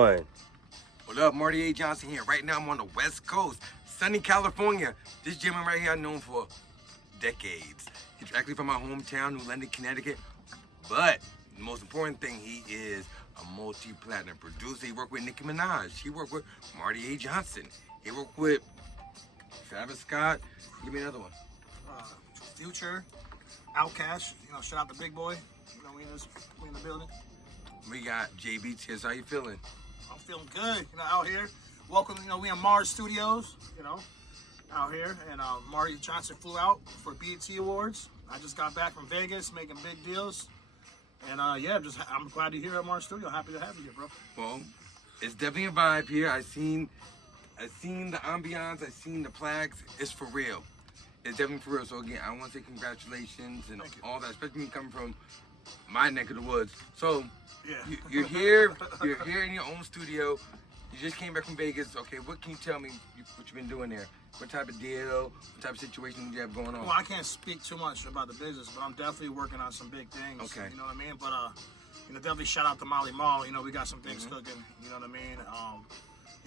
One. What up, Marty A. Johnson here. Right now I'm on the West Coast, sunny California. This gentleman right here I've known for decades. He's actually from my hometown, New London, Connecticut. But the most important thing, he is a multi-platinum producer. He worked with Nicki Minaj. He worked with Marty A. Johnson. He worked with Travis Scott. Give me another one. Future, Outkast. Shout out to Big Boy. We in the building. We got Beatzz here. So how you feeling? I'm feeling good. Out here. Welcome. We in Mars Studios. Out here, and Marty Johnson flew out for BET Awards. I just got back from Vegas, making big deals, and I'm glad to hear at Mars Studio. Happy to have you here, bro. Well, it's definitely a vibe here. I seen the ambiance. I seen the flags. It's for real. It's definitely for real. So again, I want to say congratulations and all that, especially coming from my neck of the woods. So yeah, you're here. You're here in your own studio. You just came back from Vegas. Okay, what can you tell me what you've been doing there? What type of deal? What type of situation you have going on? Well, I can't speak too much about the business, but I'm definitely working on some big things. Okay. You know what I mean? But definitely shout out to Molly Mall. We got some things cooking. You know what I mean?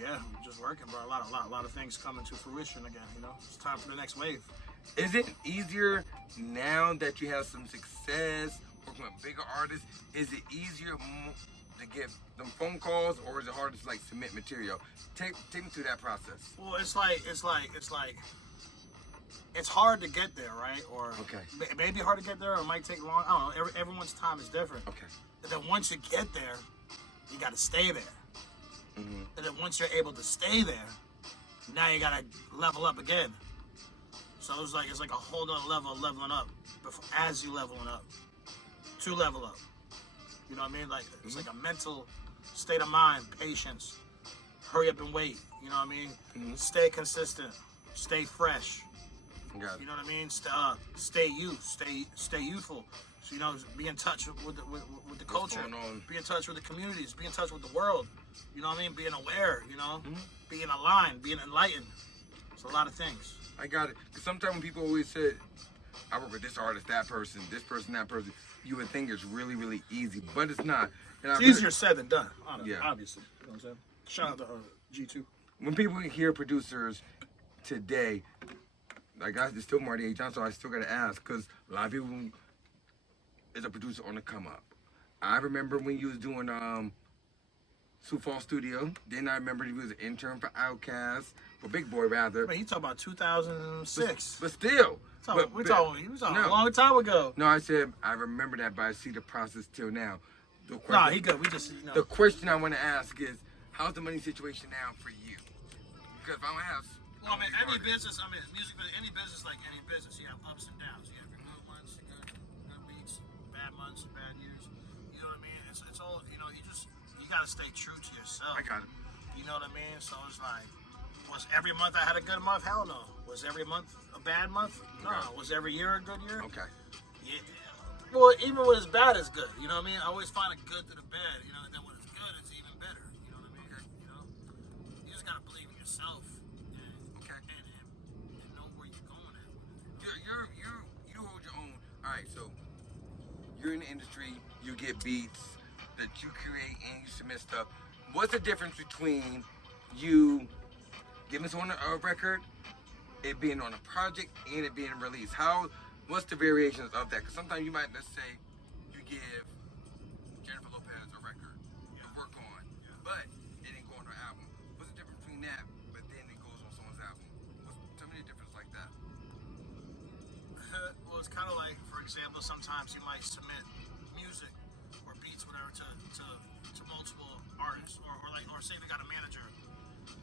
Yeah, we're just working, bro. A lot of things coming to fruition again. It's time for the next wave. Is it easier now that you have some success working with bigger artists? Is it easier to get them phone calls, or is it harder to submit material? Take me through that process. Well, it's hard to get there, right? Or maybe hard to get there, or it might take long. I don't know. Everyone's time is different. Okay. And then once you get there, you got to stay there. And then once you're able to stay there, now you got to level up again. So it's like a whole other level of leveling up as you leveling up to level up. You know what I mean? It's like a mental state of mind, patience, hurry up and wait. You know what I mean? Stay consistent, stay fresh. Got it. You know what I mean? Stay youthful. So, be in touch with the culture, be in touch with the communities, be in touch with the world. You know what I mean? Being aware, being aligned, being enlightened. It's a lot of things. I got it. Because sometimes when people always say, I work with this artist, that person, that person, you would think it's really, really easy, but it's not. It's easier said than done, obviously. You know what I'm saying? Shout out to G2. When people hear producers today, it's still Marty A. Johnson, so I still got to ask, because a lot of people is a producer on the come up. I remember when you was doing Sioux Falls Studio. Then I remember you was an intern for Outkast, for Big Boy rather. Man, you talking about 2006. But still. We're talking a long time ago. No, I said, I remember that, but I see the process till now. Nah, he good. We just, The question I want to ask is, how's the money situation now for you? Because if I don't have... Well, any business, music, any business like any business, you have ups and downs. You have your good months, your good weeks, bad months, bad years. You know what I mean? It's all, you got to stay true to yourself. I got it. You know what I mean? So it's like, was every month I had a good month? Hell no. Was every month a bad month? No. Okay. Was every year a good year? Okay. Yeah. Well, even when it's bad, it's good. You know what I mean? I always find a good to the bad. And then when it's good, it's even better. You know what I mean? You just got to believe in yourself. And know where you're going at. You hold your own. All right, so you're in the industry, you get beats that you create and you submit stuff. What's the difference between you getting this on a record, it being on a project, and it being released? What's the variations of that? Because sometimes you might, let's say, you give Jennifer Lopez a record to work on, but it didn't go on her album. What's the difference between that, but then it goes on someone's album? Tell me the difference like that. Well, it's kind of like, for example, sometimes you might submit music or beats, whatever, to multiple artists, or say they got a manager,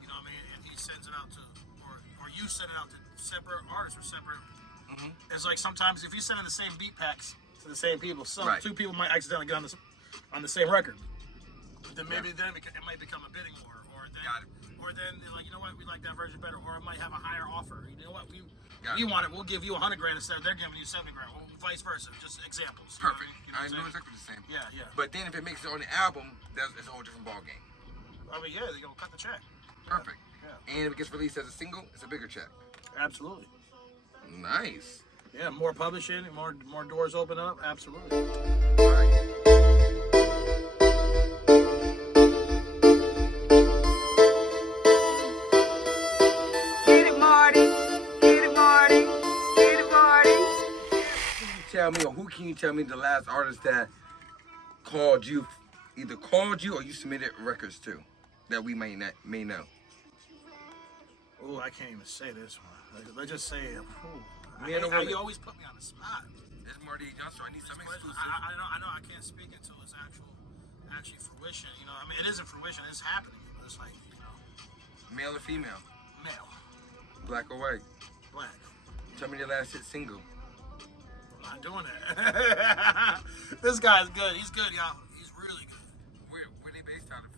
you know what I mean, and he sends it out to, or you send it out to separate artists or separate. It's like sometimes if you send in the same beat packs to the same people, two people might accidentally get on the same record. Then maybe then it might become a bidding war, or then they're like, you know what, we like that version better, or it might have a higher offer. You know what, we want it, we'll give you $100,000 instead of they're giving you $70,000, or vice versa. Just examples. Perfect. You know I know exactly the same. Yeah. But then if it makes it on the album, it's a whole different ball game. They're gonna cut the check. Perfect. Yeah. And if it gets released as a single, it's a bigger check. Absolutely. Nice. Yeah, more publishing, more doors open up. Absolutely. All right. can you tell me the last artist that called you, either called you or you submitted records to, that we may know? Oh, I can't even say this one. Let's just say, you always put me on the spot. It's Marty Johnson. I need some exclusive. I know I can't speak until it's actually fruition. You know, I mean, it isn't fruition, it's happening. But it's like, you know. Male or female? Male. Black or white? Black. Tell me your last hit single. I'm not doing that. This guy's good. He's good, y'all. He's really good. Where they based out of?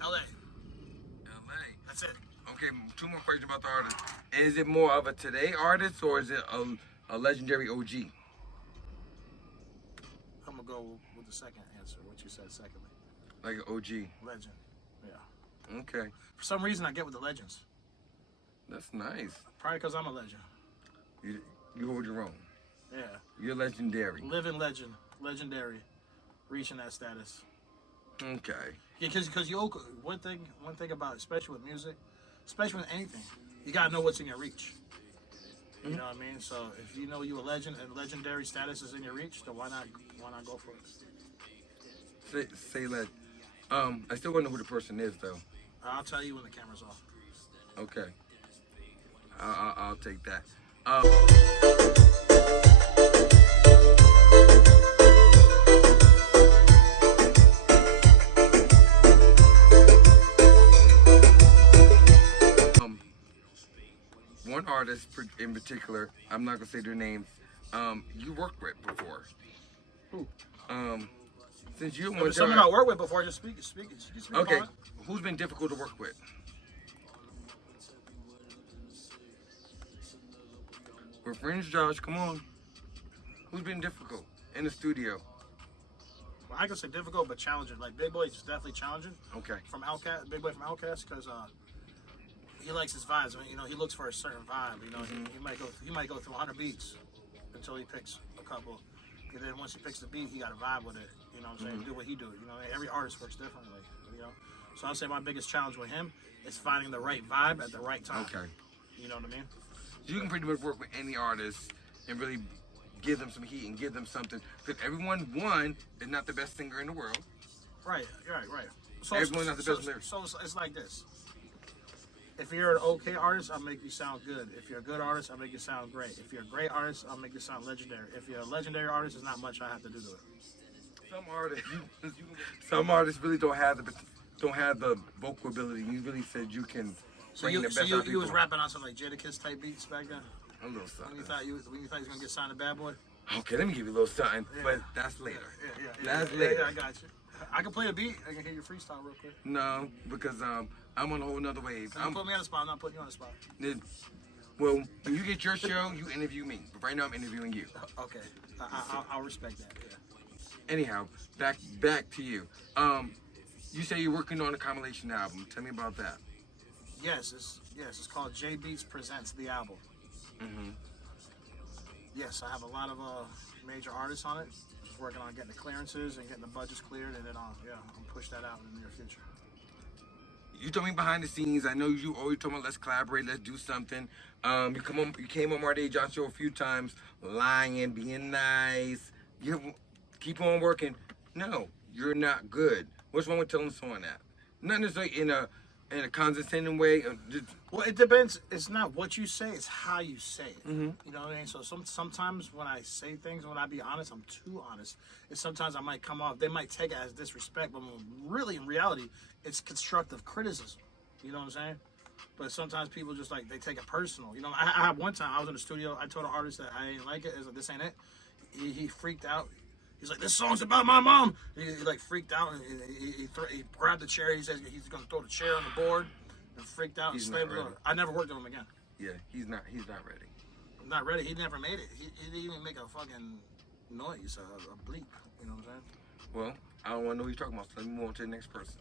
LA. LA. That's it. Okay, 2 more questions about the artist. Is it more of a today artist or is it a legendary OG? I'm gonna go with the second answer, what you said secondly. Like an OG. Legend. Yeah. Okay. For some reason, I get with the legends. That's nice. Probably because I'm a legend. You hold your own. Yeah. You're legendary. Living legend. Legendary. Reaching that status. Okay. Yeah, because one thing about, especially with music, especially with anything, you gotta know what's in your reach. You know what I mean? So if you know you a legend and legendary status is in your reach, then why not go for it? Say that. I still want to know who the person is though. I'll tell you when the camera's off. Okay. I'll take that. One artist in particular, I'm not gonna say their names. You worked with before. Who? Since you If someone I worked with before, just speak. Okay. On it. Who's been difficult to work with? We're friends, Josh. Come on. Who's been difficult in the studio? Well, I can say difficult, but challenging. Like Big Boy is definitely challenging. Okay. From Outkast, Big Boy from Outkast, because he likes his vibes. You know, he looks for a certain vibe. You know, he might go through 100 beats until he picks a couple, and then once he picks the beat, he got a vibe with it. You know what I'm saying? Do what he do. You know, every artist works differently. You know, so I'll say my biggest challenge with him is finding the right vibe at the right time. Okay. You know what I mean? So you can pretty much work with any artist and really give them some heat and give them something. Because everyone, one, is not the best singer in the world. Right. So, Everyone's not the best lyric. So it's like this. If you're an okay artist, I'll make you sound good. If you're a good artist, I'll make you sound great. If you're a great artist, I'll make you sound legendary. If you're a legendary artist, there's not much I have to do to it. Some artists really don't have the vocal ability. You really said you can bring the best out of people. You was rapping on some like Jadakiss type beats back then? A little something. When you thought he was gonna get signed to Bad Boy? Okay, let me give you a little something, Yeah. but that's later. Yeah, That's later. Yeah, I got you. I can play a beat. I can hear your freestyle real quick. No, because I'm on a whole nother wave. You put me on the spot. I'm not putting you on the spot. Well, when you get your show, you interview me. But right now, I'm interviewing you. Okay, I'll respect that. Yeah. Anyhow, back to you. You say you're working on a compilation album. Tell me about that. Yes, it's called J Beats Presents the album. Mm-hmm. Yes, I have a lot of major artists on it. Just working on getting the clearances and getting the budgets cleared, and then I'll push that out in the near future. You told me behind the scenes. I know you always told me let's collaborate, let's do something. You came on Marty John show a few times, lying, being nice. You keep on working. No, you're not good. What's wrong with telling someone that? Not necessarily in a condescending way. Well, it depends. It's not what you say; it's how you say it. Mm-hmm. You know what I mean? So sometimes when I say things, when I be honest, I'm too honest. And sometimes I might come off. They might take it as disrespect, but really, in reality, it's constructive criticism. You know what I'm saying? But sometimes people just like they take it personal. You know, I had one time I was in the studio. I told an artist that I didn't like it. I was like, this ain't it. He freaked out. He's like, this song's about my mom. He like freaked out. And he grabbed the chair. He says he's gonna throw the chair on the board. And freaked out. He's and not slammed ready. it. I never worked with him again. Yeah, he's not ready. I'm not ready. He never made it. He didn't even make a fucking noise, a bleep. You know what I'm saying? Well, I don't want to know what you're talking about. So let me move on to the next person.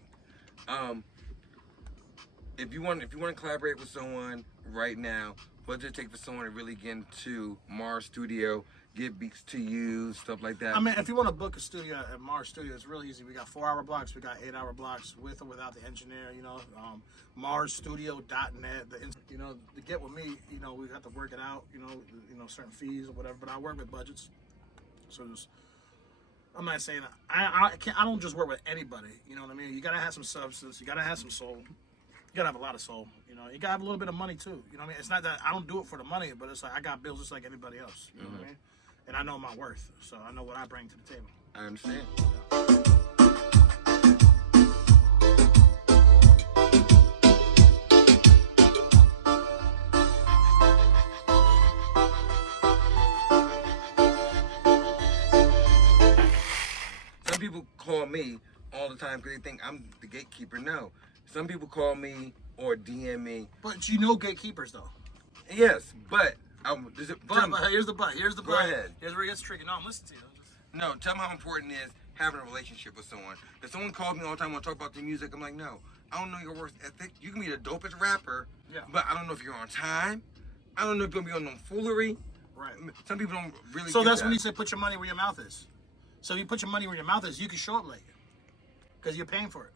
If you want to collaborate with someone right now, what does it take for someone to really get into Mars Studio, get beats to you, stuff like that? I mean, if you want to book a studio at Mars Studio, it's really easy. We got 4-hour blocks, we got 8-hour blocks, with or without the engineer. You know, MarsStudio.net. You know, to get with me, you know, we have to work it out. You know, certain fees or whatever. But I work with budgets, so I'm not saying I don't just work with anybody. You know what I mean? You gotta have some substance. You gotta have some soul. You gotta have a lot of soul. You know, you gotta have a little bit of money too. You know what I mean? It's not that I don't do it for the money, but it's like I got bills just like anybody else. You know what I mean? And I know my worth, so I know what I bring to the table. I understand. Some people call me all the time because they think I'm the gatekeeper. No. Some people call me or DM me. But you know gatekeepers, though. Yes, but... But here's the but. Here's the but. Go ahead. Here's where it gets tricky. No, I'm listening to you. No, tell them how important it is having a relationship with someone. If someone calls me all the time and talk about the music, I'm like, no, I don't know your work ethic. You can be the dopest rapper, but I don't know if you're on time. I don't know if you're going to be on no foolery. Right. Some people don't really So get that's that. when you say put your money where your mouth is. So if you put your money where your mouth is, you can show up late. Because you're paying for it.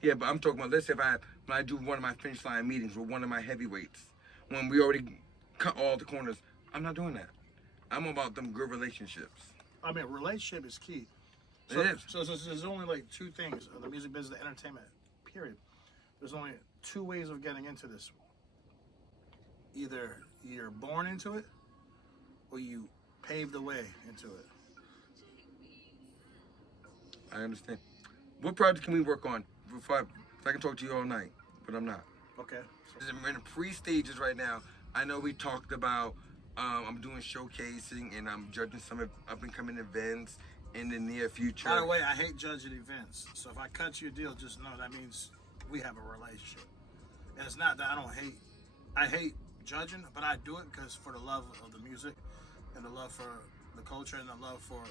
Yeah, but I'm talking about, let's say when I do one of my finish line meetings with one of my heavyweights, when we already cut all the corners, I'm not doing that. I'm about them good relationships. I mean, relationship is key. It is. So there's only like two things: the music business, the entertainment. Period. There's only two ways of getting into this. Either you're born into it, or you pave the way into it. I understand. What project can we work on? If I can talk to you all night, but I'm not. Okay. We're in the pre-stages right now. I know we talked about I'm doing showcasing and I'm judging some up-and-coming events in the near future. By the way, I hate judging events. So if I cut you a deal, just know that means we have a relationship. And it's not that I hate judging, but I do it because for the love of the music and the love for the culture and the love for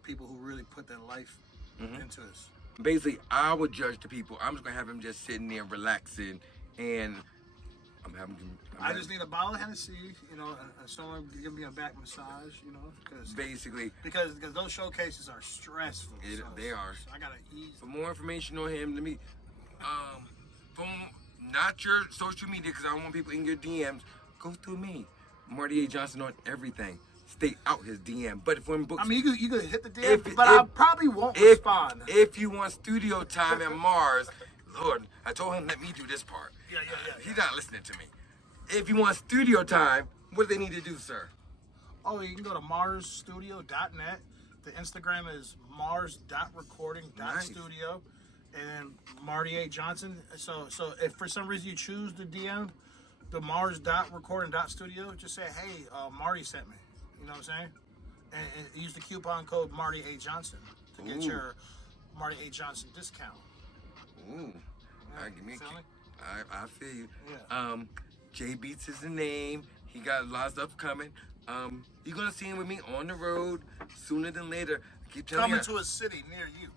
people who really put their life into this. Basically, I would judge the people. I'm just going to have them just sitting there relaxing and I just need a bottle of Hennessy, you know, and someone give me a back massage, you know, because those showcases are stressful. They are. So I gotta ease. For more information on him, from not your social media, because I don't want people in your DMs. Go through me, Marty A. Johnson, on everything. Stay out his DM. But if we're in books, I mean, you could hit the DM, but I probably won't respond. If you want studio time at Mars. Lord, I told him let me do this part. Yeah. He's not listening to me. If you want studio time, what do they need to do, sir? Oh, you can go to MarsStudio.net. The Instagram is mars.recording.studio. And Marty A. Johnson. So if for some reason you choose the DM, the mars.recording.studio, just say, hey, Marty sent me. You know what I'm saying? And use the coupon code Marty A. Johnson to get your Marty A. Johnson discount. Ooh. Give me I feel you. Yeah. J Beatzz is the name. He got a lot of stuff coming. You're gonna see him with me on the road sooner than later. I keep telling you. Coming to a city near you.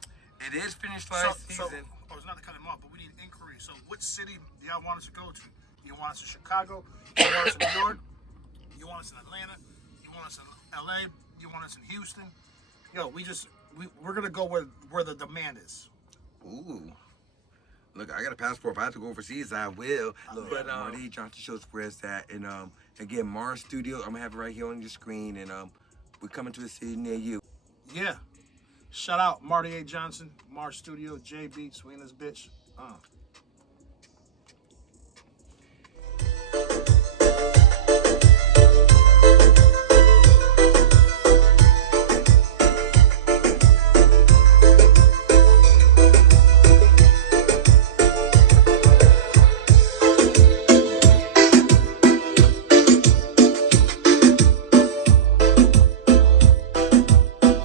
It is finished last season. It's not to cut him off, but we need inquiries. So what city do y'all want us to go to? You want us in Chicago? You want us in New York? You want us in Atlanta? You want us in LA? You want us in Houston? Yo, we're gonna go where the demand is. Ooh. Look, I got a passport. If I have to go overseas, I will. But Marty Johnson shows where it's at. And again, Mars Studio, I'm gonna have it right here on your screen. And we're coming to a city near you. Yeah. Shout out Marty A. Johnson, Mars Studio, J Beatzz, we in this bitch.